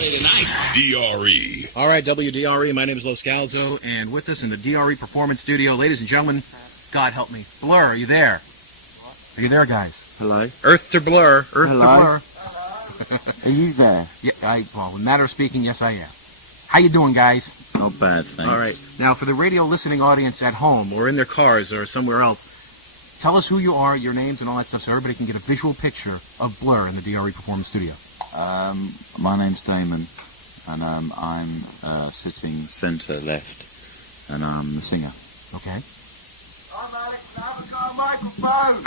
Friday tonight. DRE. All right, WDRE. My name is Loscalzo, and with us in the DRE Performance Studio, ladies and gentlemen, God help me, Blur. Are you there? Are you there, guys? Hello. Earth to Blur. Earth Hello. to Blur. Are you there? Yeah. Well, in matter of speaking, yes, I am. How you doing, guys? Not bad, thanks. All right. Now, for the radio listening audience at home or in their cars or somewhere else, tell us who you are, your names, and all that stuff, so everybody can get a visual picture of Blur in the DRE Performance Studio. My name's Damon, and I'm sitting centre left, and I'm the singer. Okay. I'm Alex, and I've got a microphone.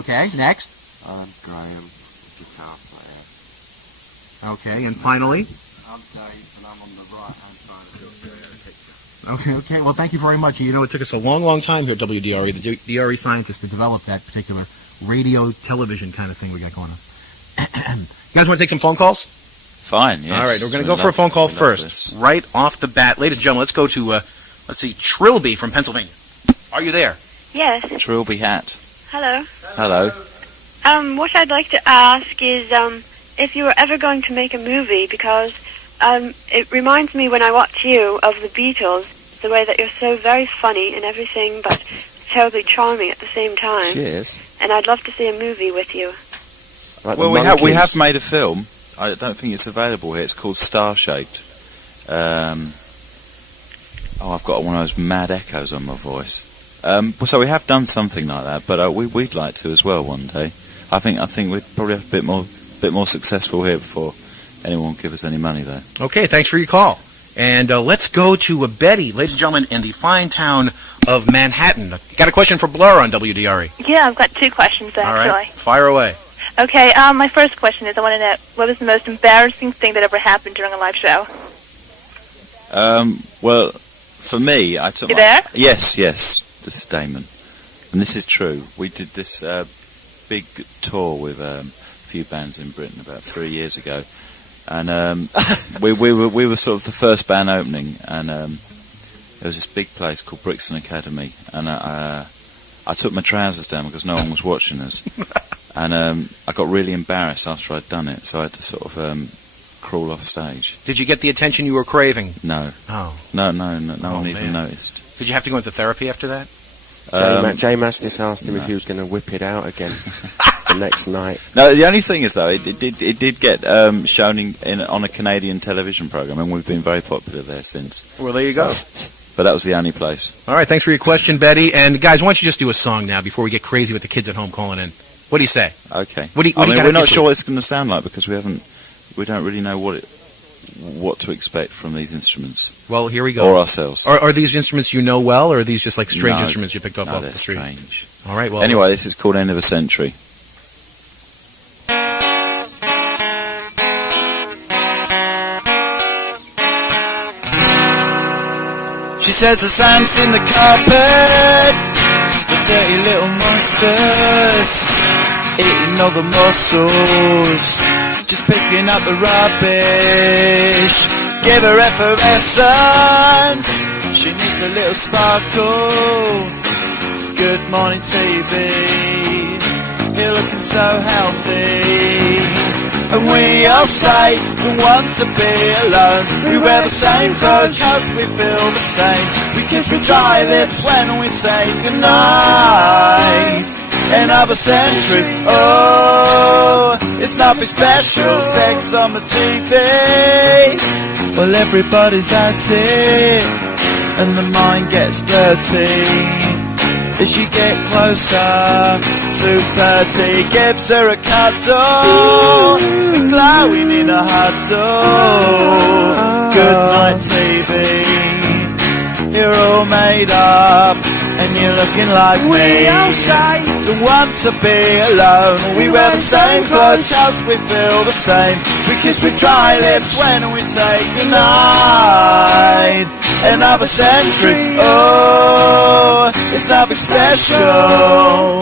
Okay, next. I'm Graham, guitar player. Okay, and finally. I'm Dave, and I'm on the right-hand side of the picture. Okay. Well, thank you very much. You know, it took us a long time here at WDRE, the DRE scientists, to develop that particular radio television kind of thing we got going on. You guys want to take some phone calls? Fine, yes. All right, we're going to go for a phone call first. Right off the bat. Ladies and gentlemen, let's go to, let's see, Trilby from Pennsylvania. Are you there? Yes. Trilby Hat. Hello. Hello. What I'd like to ask is, if you were ever going to make a movie, because it reminds me when I watch you of the Beatles, the way that you're so very funny and everything, but terribly charming at the same time. Cheers. And I'd love to see a movie with you. Like well, we have made a film. I don't think it's available here. It's called Star Shaped. I've got one of those mad echoes on my voice. So we have done something like that, but we'd like to as well one day. I think we'd probably have a bit more successful here before anyone give us any money though. Okay, thanks for your call. And let's go to Betty, ladies and gentlemen, in the fine town of Manhattan. Got a question for Blur on WDRE. Yeah, I've got two questions, actually. All right, fire away. Okay, my first question is I want to know, what was the most embarrassing thing that ever happened during a live show? Well, for me, I took You there? Yes, this is Damon. And this is true. We did this big tour with a few bands in Britain about 3 years ago. And we were sort of the first band opening, and there was this big place called Brixton Academy, and I took my trousers down because no one was watching us, and I got really embarrassed after I'd done it, so I had to sort of crawl off stage. Did you get the attention you were craving? No. Oh. No one even noticed. Did you have to go into therapy after that? Jay Mastis asked him if he was going to whip it out again the next night. No, the only thing is though, it did get shown on a Canadian television program, and we've been very popular there since. Well, there you go. But that was the only place. All right, thanks for your question, Betty. And guys, why don't you just do a song now before we get crazy with the kids at home calling in? What do you say? Okay. We're not sure what it's going to sound like because we don't really know what to expect from these instruments. Well, here we go. Or ourselves. Are these instruments you know well, or are these just like strange instruments you picked up off the street? Strange. All right, well. Anyway, this is called End of a Century. She says the sand's in the carpet, the dirty little monsters, eating all the muscles, just picking up the rubbish. Give her effervescence, she needs a little sparkle. Good morning TV, you're looking so healthy. And we all say we want to be alone. We wear the same clothes cause we feel the same. We kiss with dry lips when we say goodnight. Another century, oh, it's nothing special. Sex on the TV, well everybody's at it, and the mind gets dirty. As you get closer to 30, gives her a cuddle, and glowing in a huddle. Good night TV, you're all made up, and you're looking like me. We all say don't want to be alone. We wear the same clothes cause we feel the same. We kiss with dry lips when we say goodnight. Another century, oh, it's nothing special.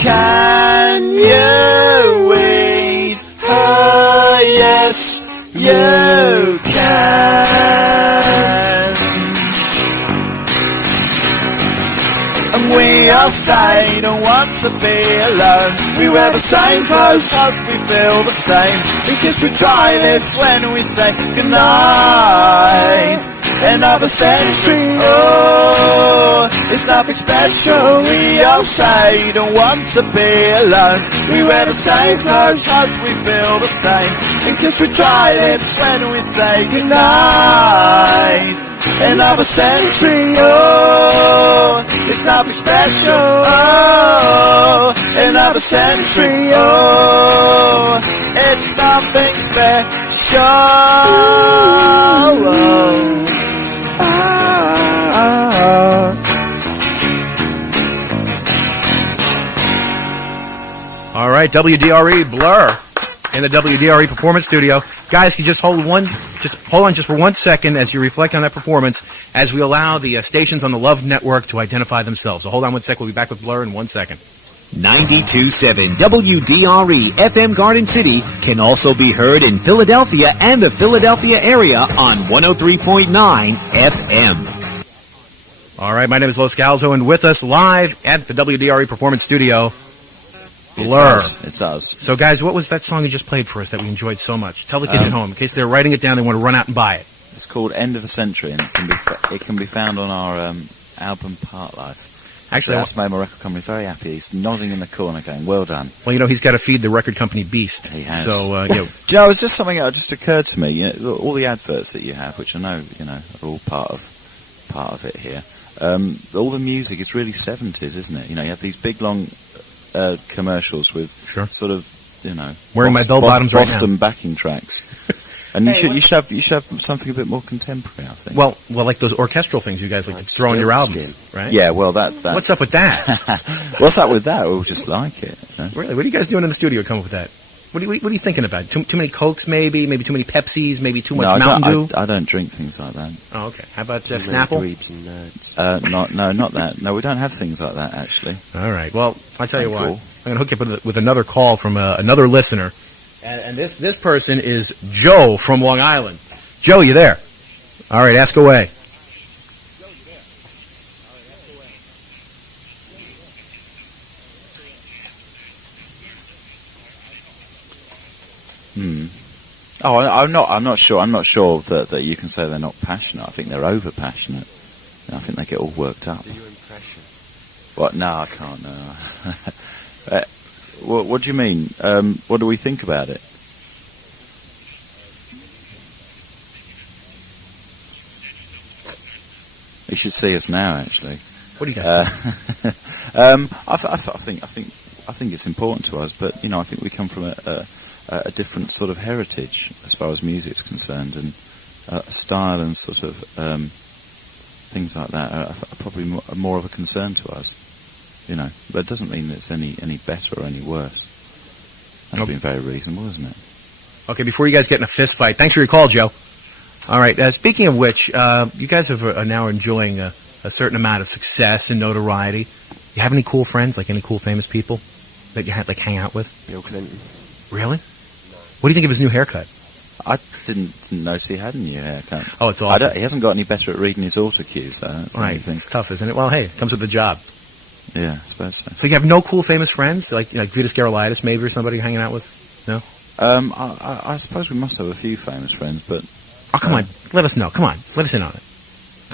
Can you wait? Oh, yes, you can. We all say don't want to be alone. We wear the same clothes cause we feel the same. We kiss with dry lips when we say goodnight. Another century, oh, it's nothing special. We all say don't want to be alone. We wear the same clothes cause we feel the same. And kiss with dry lips when we say goodnight. Another century, oh, it's nothing special. Oh, another century, oh, it's nothing special. Oh, All right, WDRE Blur in the WDRE Performance Studio. Guys, can you just hold on just for 1 second as you reflect on that performance as we allow the stations on the Love Network to identify themselves. So hold on 1 second. We'll be back with Blur in 1 second. 92.7 WDRE FM Garden City can also be heard in Philadelphia and the Philadelphia area on 103.9 FM. All right, my name is Loscalzo, and with us live at the WDRE Performance Studio, Blur. It's us. So, guys, what was that song you just played for us that we enjoyed so much? Tell the kids at home, in case they're writing it down, they want to run out and buy it. It's called End of a Century, and it can be found on our album Parklife. Actually, that's made my record company very happy. He's nodding in the corner going, well done. Well, you know, he's got to feed the record company beast. He has. So, Do you know, it's just something that just occurred to me. You know, all the adverts that you have, which I know, you know, are all part of it here. All the music is really 70s, isn't it? You know, you have these big, long commercials with sort of, you know, wearing my bell bottoms right now. Boston backing tracks. And you should have something a bit more contemporary, I think. Well, like those orchestral things you guys like to throw in your albums, right? Yeah, well, that. What's up with that? What's up with that? We'll just like it. You know? Really? What are you guys doing in the studio? Come up with that? What are you thinking about? Too many Cokes, maybe too many Pepsis, maybe too much Mountain Dew. I don't drink things like that. Oh, okay. How about Snapple? Not that. No, we don't have things like that actually. All right. Well, I tell you what, I'm going to hook you up with another call from another listener, and this person is Joe from Long Island. Joe, you there? All right, ask away. Oh, I'm not sure that you can say they're not passionate. I think they're over passionate. I think they get all worked up. Do your impression? What? No, I can't. No. What do you mean? What do we think about it? You should see us now, actually. What do you guys think? I think it's important to us, but you know, I think we come from a different sort of heritage as far as music's concerned, and style and sort of things like that are probably more of a concern to us. You know, but it doesn't mean that it's any better or any worse. That's been very reasonable, isn't it? Okay, before you guys get in a fist fight, thanks for your call, Joe. All right, speaking of which, you guys are now enjoying a certain amount of success and notoriety. You have any cool friends, like any cool famous people that you had like hang out with? Bill Clinton. Really? What do you think of his new haircut? I didn't notice he had a new haircut. Oh, it's awesome. He hasn't got any better at reading his auto cues, though. That's right, it's tough, isn't it? Well, hey, it comes with the job. Yeah, I suppose so. So you have no cool famous friends, like Vitas Gerulaitis maybe, or somebody you're hanging out with? No? I suppose we must have a few famous friends, but... Oh, come on. Let us know. Come on. Let us in on it.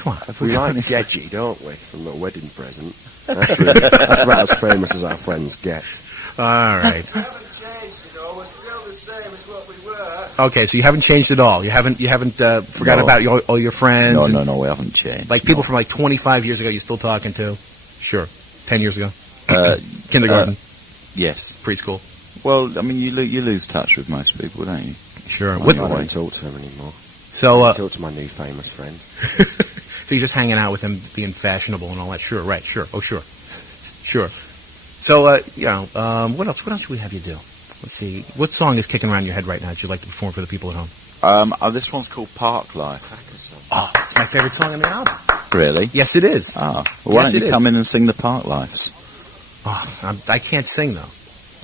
Come on. We like Gedgy, don't we, from a wedding present. That's about as famous as our friends get. All right. We haven't changed, you know. We're still the same as what we were. Okay, so you haven't changed at all. You haven't forgotten about all your friends. No, we haven't changed. Like people from like 25 years ago, you're still talking to. Sure. 10 years ago. Kindergarten. Yes. Preschool. Well, I mean, you lose touch with most people, don't you? Sure. I don't talk to them anymore. So I talk to my new famous friends. So you're just hanging out with them, being fashionable and all that. Sure. Right. Sure. Oh, sure. Sure. So what else should we have you do? Let's see. What song is kicking around your head right now that you'd like to perform for the people at home? This one's called Parklife. Oh, it's my favorite song on the album. Really? Yes, it is. Oh, well, why don't you come in and sing the Parklifes? Oh, I can't sing though.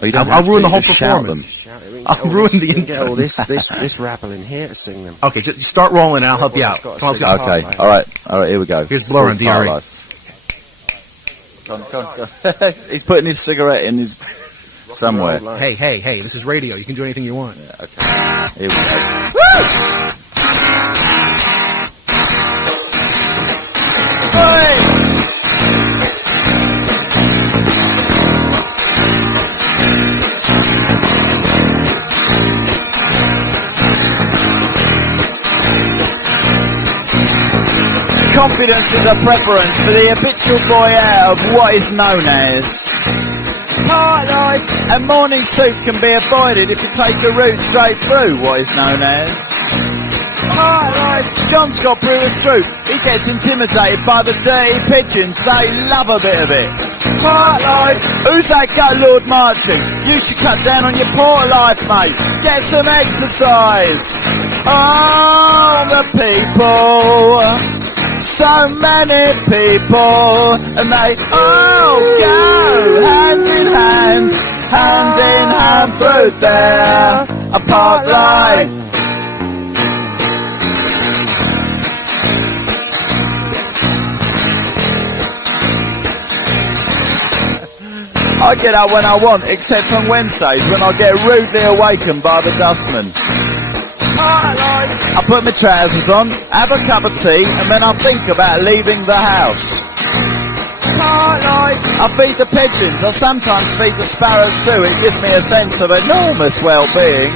Oh, you don't I'll ruin the whole performance. I'll ruin the entire. Get all this rabble in here to sing them. Okay, just start rolling and I'll help you out. Come on, let's go. Okay, all right, here we go. Here's Blur on DRE. Go on. He's putting his cigarette in his somewhere. Hey, this is radio. You can do anything you want. Yeah, okay. Here we go. Confidence is a preference for the habitual boy out of what is known as Parklife, and morning soup can be avoided if you take a route straight through what is known as Parklife. John's got brewer's truth. He gets intimidated by the dirty pigeons. They love a bit of it. Parklife. Who's that gut lord marching? You should cut down on your poor life, mate. Get some exercise. Oh, the people. So many people, and they all go hand in hand through their Parklife. I get up when I want, except on Wednesdays when I get rudely awakened by the dustman. I put my trousers on, have a cup of tea, and then I think about leaving the house. I feed the pigeons, I sometimes feed the sparrows too. It gives me a sense of enormous well-being.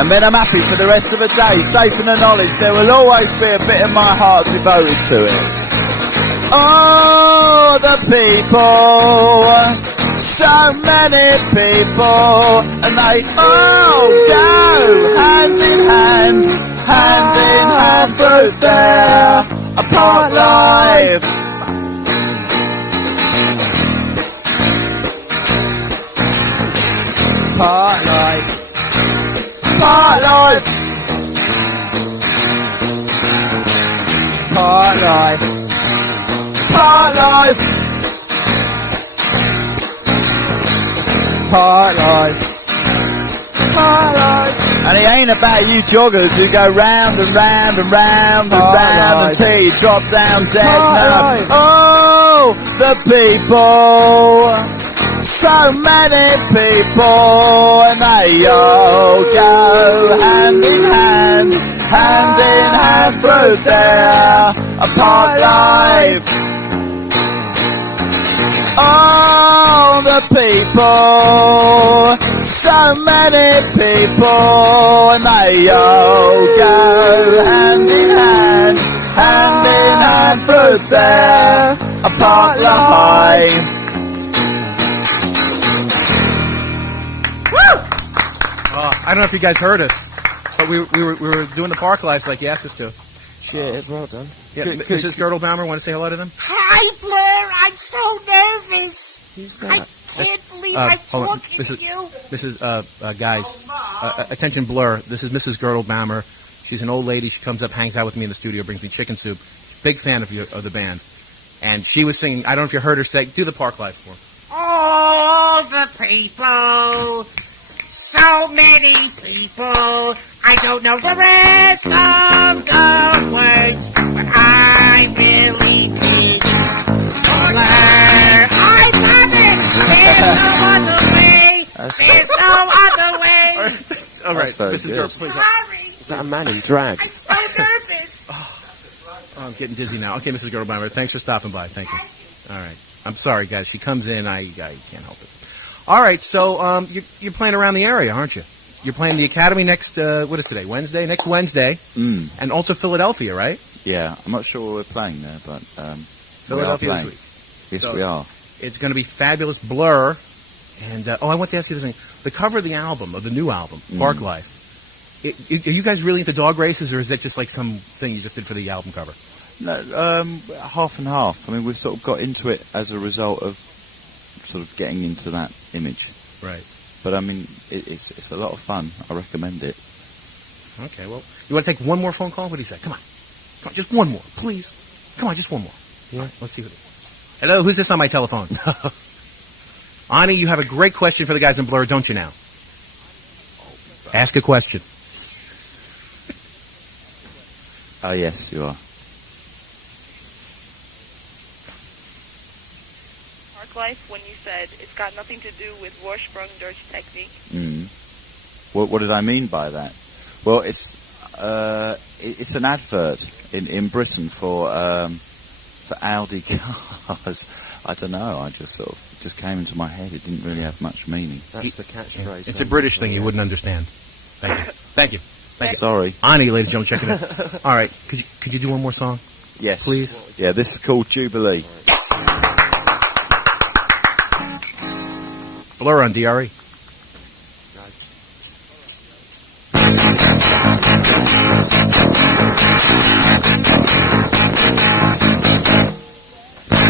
And then I'm happy for the rest of the day, safe in the knowledge there will always be a bit of my heart devoted to it. Oh, the people, so many people, and they all go hand in hand through their Parklife. Parklife. Parklife. Parklife. Parklife. Parklife. Parklife. And it ain't about you joggers who go round and round and round and round until you drop down dead. No. Oh, the people. So many people, and they all go hand in hand through their Parklife. Oh, the people, so many people, and they all go hand in hand through their Parklife. I don't know if you guys heard us, but we were doing the Parklife like you asked us to. Shit, it's well done. Yeah, Mrs. Girdlebaumer, want to say hello to them? Hi, Blair. I'm so nervous. Who's that? I can't believe I'm talking to you. Mrs. Guys, attention, Blur. This is Mrs. Girdlebaumer. She's an old lady. She comes up, hangs out with me in the studio, brings me chicken soup. Big fan of the band. And she was singing, I don't know if you heard her say, do the Parklife for her. All the people. So many people, I don't know the rest of the words, but I really did. Blur, I love it. There's no other way. There's no other way. All right, Mrs. Girl, please. Sorry. Is that a man in drag? I'm so nervous. Oh, I'm getting dizzy now. Okay, Mrs. Girdlebaumer, thanks for stopping by. Thank you. All right. I'm sorry, guys. She comes in. I can't help it. All right, so you're playing around the area, aren't you? You're playing the Academy next, what is today, Wednesday? Next Wednesday. And also Philadelphia, right? Yeah, I'm not sure where we're playing there, but Philadelphia this week. Yes, so we are. It's going to be fabulous. Blur. And, I want to ask you this thing. The cover of the album, of the new album, Parklife, are you guys really into dog races, or is that just like some thing you just did for the album cover? No, half and half. I mean, we've sort of got into it as a result of sort of getting into that image. Right. But I mean, it's a lot of fun. I recommend it. Okay, well, you want to take one more phone call? What do you say? Come on, just one more, please. Come on, just one more. Yeah. Right, let's see what it is. Hello, who's this on my telephone? Ani, you have a great question for the guys in Blur, don't you now? Ask a question. Oh, yes, you are. Parklife when you said it's got nothing to do with Vorsprung durch Technik? What did I mean by that? Well, it's an advert in Britain for Audi cars. I don't know. I just sort of just came into my head. It didn't really have much meaning. That's the catchphrase. It's a British thing. You wouldn't understand. Thank you. Thank you. Thank you. Sorry. Ani, ladies and gentlemen, check it out. All right. Could you do one more song? Yes. Please. Yeah, this is called Jubilee. Yes. Blur on DRE.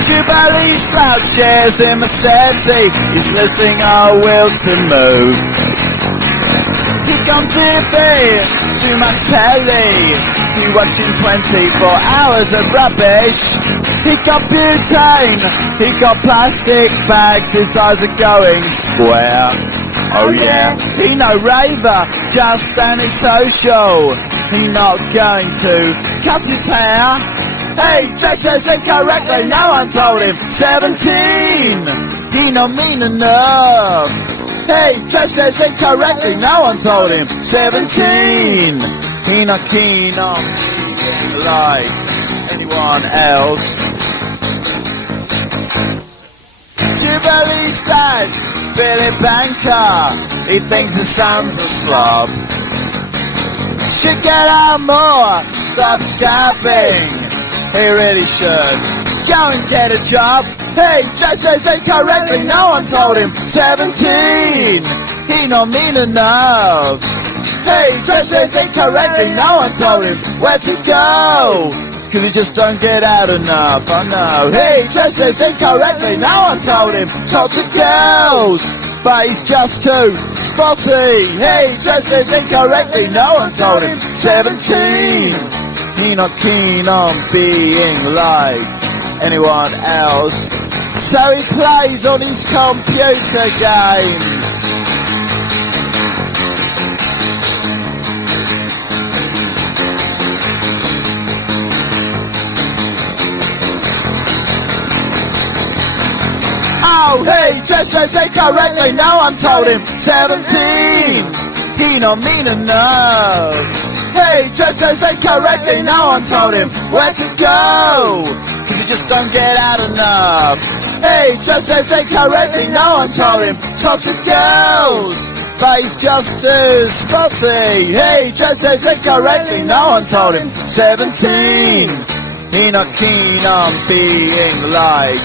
Jubilee slouches in my settee. He's losing our will to move. He gone TV, too much telly. He watching 24 hours of rubbish. He got butane, he got plastic bags. His eyes are going square. Oh yeah, he no raver, just antisocial. He not going to cut his hair. Hey, dresses incorrectly, no one told him. 17, he not mean enough. Hey, dresses incorrectly, no one told him. 17, he not keen on being like anyone else. Jubilee's dad, Billy Banker, he thinks his son's a slob. Should get out more, stop scabbing. He really should go and get a job. Hey, dresses incorrectly, no one told him. 17, he not mean enough. Hey, dresses incorrectly, no one told him where to go. Cause he just don't get out enough, I know. Hey, dresses incorrectly, no one told him. Talk to girls, but he's just too spotty. Hey, dresses incorrectly, no one told him. 17, he not keen on being like anyone else, so he plays on his computer games. Oh, hey, dresses incorrectly, no one told him. 17, he not mean enough. Hey, dresses incorrectly, no one told him where to go. Cause he just don't get out enough. Hey, dresses incorrectly, no one told him talk to girls, but he's just too spotty. Hey, dresses incorrectly, no one told him. 17, he not keen on being like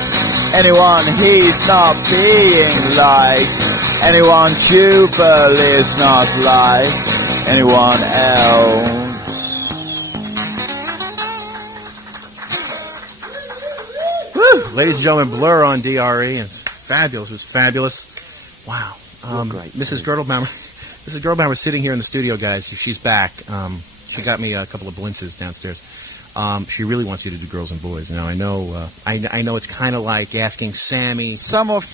anyone. He's not being like anyone. Jubilee's not like anyone else. Woo! Ladies and gentlemen, Blur on DRE. It's fabulous. It was fabulous. Wow. Great, Mrs. Gertelbaumer. Mrs. Gertelbaumer is sitting here in the studio, guys. She's back. She got me a couple of blintzes downstairs. She really wants you to do Girls and Boys. Now, I know it's kind of like asking Sammy. Some of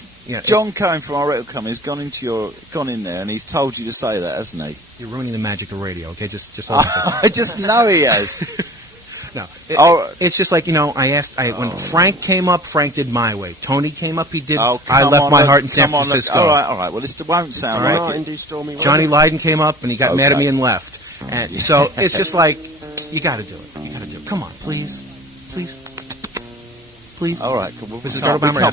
John Cohen from our record company has gone in there, and he's told you to say that, hasn't he? You're ruining the magic of radio. Okay, just hold on a second. I just know he has. No, it's just like, when Frank came up, Frank did My Way. Tony came up, he did I Left My Heart in San Francisco. All right. Well, this won't sound like it. Johnny Lydon came up, and he got mad at me and left. And so it's just like, you got to do it. You got to do it. Come on, please. All right.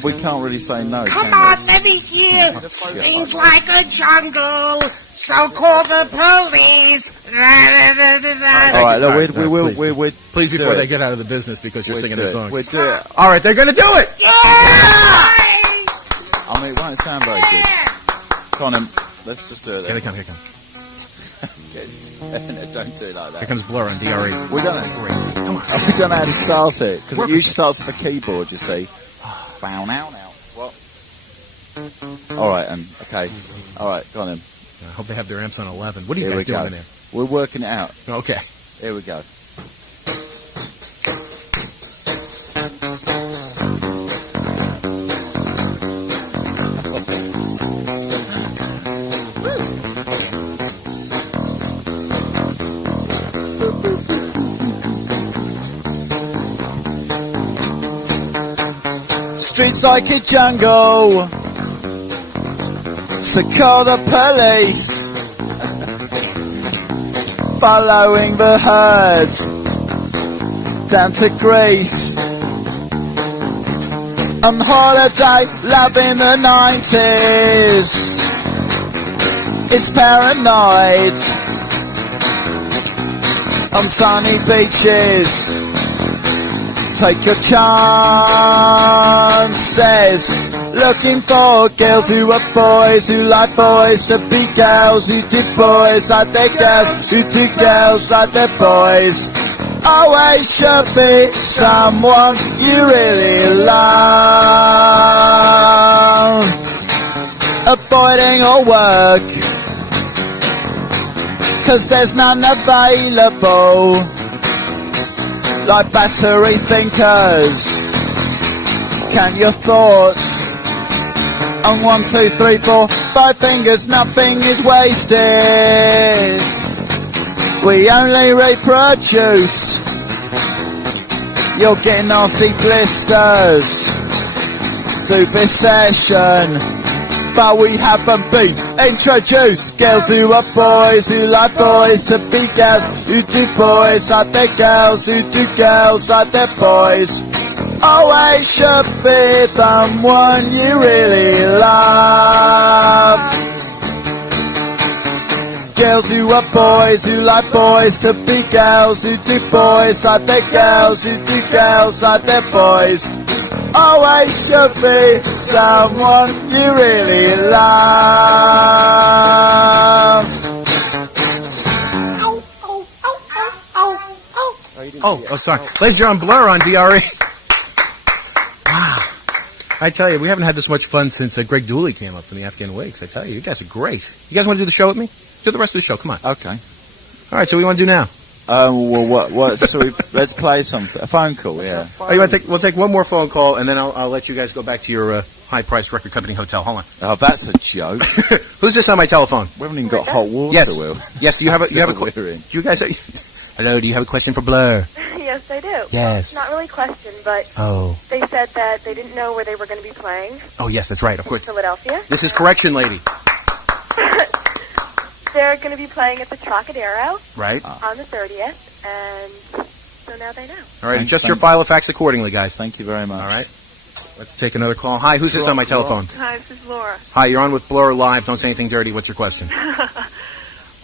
We can't really say no. Come on, let me hear. Seems like a jungle, so call the police. All right, we're please before they get out of the business because you're singing their songs. We'll do it. All right, they're going to do it. Yeah! I mean, it won't sound very good. Come on, let's just do it. Here they come. Don't do it like that. Here comes Blur on DRE. We don't know. Come on. We don't know how to start it because it usually starts with a keyboard. You see. Bow now. What? All right, okay. All right, go on then. I hope they have their amps on 11. What are you guys doing in there? We're working it out. Okay. Here we go. streets like a jungle. So call the police. Following the herd down to Greece. On holiday, loving the 90s. It's paranoid. On sunny beaches, take your chances. Looking for girls who are boys, who like boys to be girls, who do boys like their girls, who do girls like their boys. Always should be someone you really love. Avoiding all work, 'cause there's none available. Like battery thinkers, count your thoughts on 1, 2, 3, 4, 5 fingers. Nothing is wasted. We only reproduce. You're getting nasty blisters. To this session, but we haven't been introduced. Girls who are boys, who like boys to be girls, who do boys like their girls, who do girls like their boys. Always should be someone you really love. Girls who are boys, who like boys to be girls, who do boys like their girls, who do girls like their boys. Always should be someone you really love. Oh, sorry. Ladies and gentlemen, Blur on DRE. Wow. I tell you, we haven't had this much fun since Greg Dooley came up from the Afghan Wakes. I tell you, you guys are great. You guys want to do the show with me? Do the rest of the show. Come on. Okay. All right, so what do you want to do now? Well, what? So let's play a phone call. Yeah. Oh, you want to take? We'll take one more phone call, and then I'll let you guys go back to your high-priced record company hotel. Hold on. Oh, that's a joke. Who's this on my telephone? We haven't even got hot water. Yes. Will. Yes. You have a. Do you guys? Hello. Do you have a question for Blur? Yes, I do. Yes. Not really a question, but they said that they didn't know where they were going to be playing. Oh, yes, that's right. Of course. Philadelphia. This is correction, lady. They're going to be playing at the Trocadero. Right. On the 30th, and so now they know. All right. Adjust your file of facts accordingly, guys. Thank you very much. All right. Let's take another call. Hi. Who's this on my telephone? Hi, this is Laura. Hi. You're on with Blur Live. Don't say anything dirty. What's your question?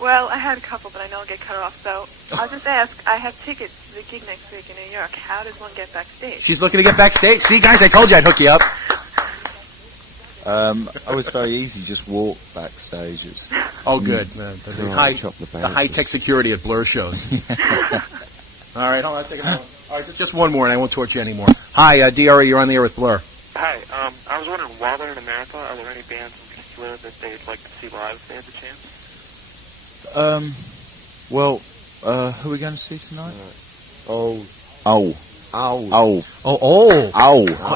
Well, I had a couple, but I know I'll get cut off, so I'll just ask. I have tickets to the gig next week in New York. How does one get backstage? She's looking to get backstage. See, guys, I told you I'd hook you up. It's very easy. Just walk backstage. Oh, good. The high-tech security at Blur shows. All right, hold on. Let's take a phone. All right, just one more, and I won't torture you anymore. Hi, DRE, you're on the air with Blur. Hi, I was wondering, while they're in America, are there any bands in particular that they'd like to see live if they had the chance? Who are we going to see tonight?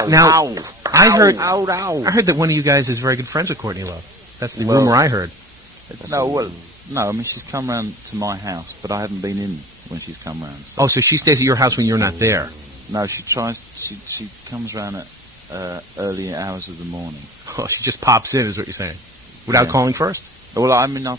Now, I heard that one of you guys is very good friends with Courtney Love. That's the rumor I heard. No, I mean, she's come round to my house, but I haven't been in when she's come round. So. Oh, so she stays at your house when you're not there? No, she comes round at early hours of the morning. Oh, she just pops in, is what you're saying, without calling first? Well, I mean, I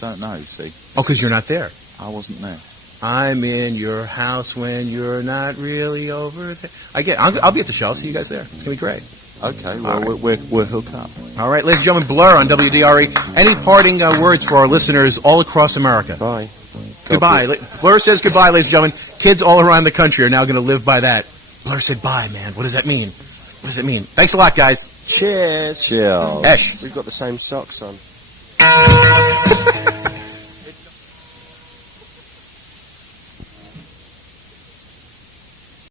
don't know. See? Oh, because you're not there. I wasn't there. I'm in your house when you're not really over there. I'll be at the show. I'll see you guys there. It's gonna be great. Okay, well, we're hooked up. All right, ladies and gentlemen, Blur on WDRE. Any parting words for our listeners all across America? Bye. Goodbye. Blur says goodbye, ladies and gentlemen. Kids all around the country are now going to live by that. Blur said bye, man. What does that mean? What does it mean? Thanks a lot, guys. Cheers. Cheers. Esh. We've got the same socks on.